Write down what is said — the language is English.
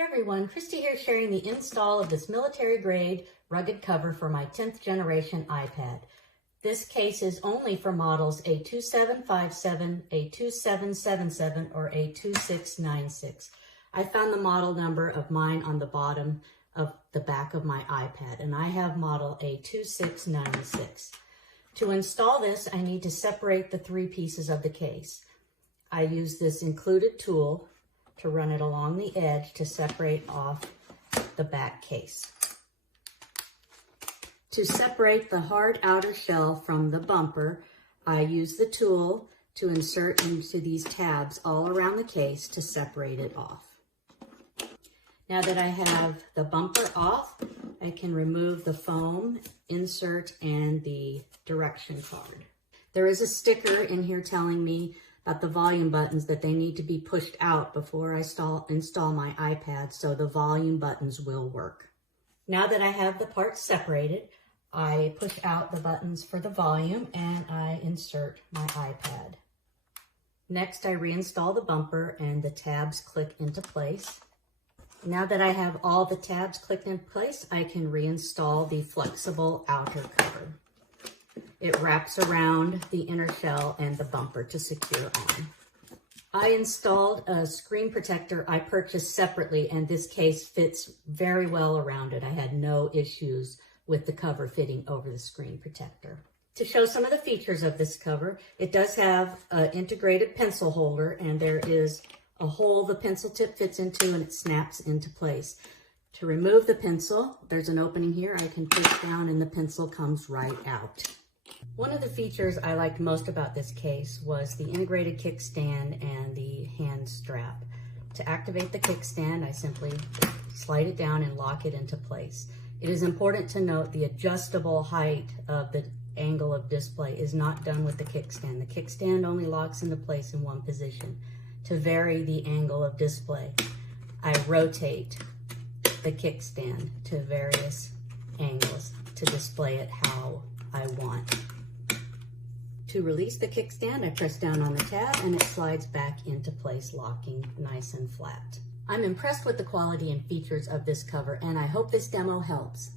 Hey everyone, Christy here sharing the install of this military grade rugged cover for my 10th generation iPad. This case is only for models A2757, A2777, or A2696. I found the model number of mine on the bottom of the back of my iPad, and I have model A2696. To install this, I need to separate the three pieces of the case. I use this included tool to run it along the edge to separate off the back case. To separate the hard outer shell from the bumper, I use the tool to insert into these tabs all around the case to separate it off. Now that I have the bumper off, I can remove the foam, insert, and the direction card. There is a sticker in here telling me about the volume buttons that they need to be pushed out before I install my iPad, so the volume buttons will work. Now that I have the parts separated, I push out the buttons for the volume and I insert my iPad. Next, I reinstall the bumper and the tabs click into place. Now that I have all the tabs clicked in place, I can reinstall the flexible outer cover. It wraps around the inner shell and the bumper to secure on. I installed a screen protector I purchased separately, and this case fits very well around it. I had no issues with the cover fitting over the screen protector. To show some of the features of this cover, it does have an integrated pencil holder, and there is a hole the pencil tip fits into and it snaps into place. To remove the pencil, there's an opening here. I can push down and the pencil comes right out. One of the features I liked most about this case was the integrated kickstand and the hand strap. To activate the kickstand, I simply slide it down and lock it into place. It is important to note the adjustable height of the angle of display is not done with the kickstand. The kickstand only locks into place in one position. To vary the angle of display, I rotate the kickstand to various angles to display it how I want. To release the kickstand, I press down on the tab and it slides back into place, locking nice and flat. I'm impressed with the quality and features of this cover, and I hope this demo helps.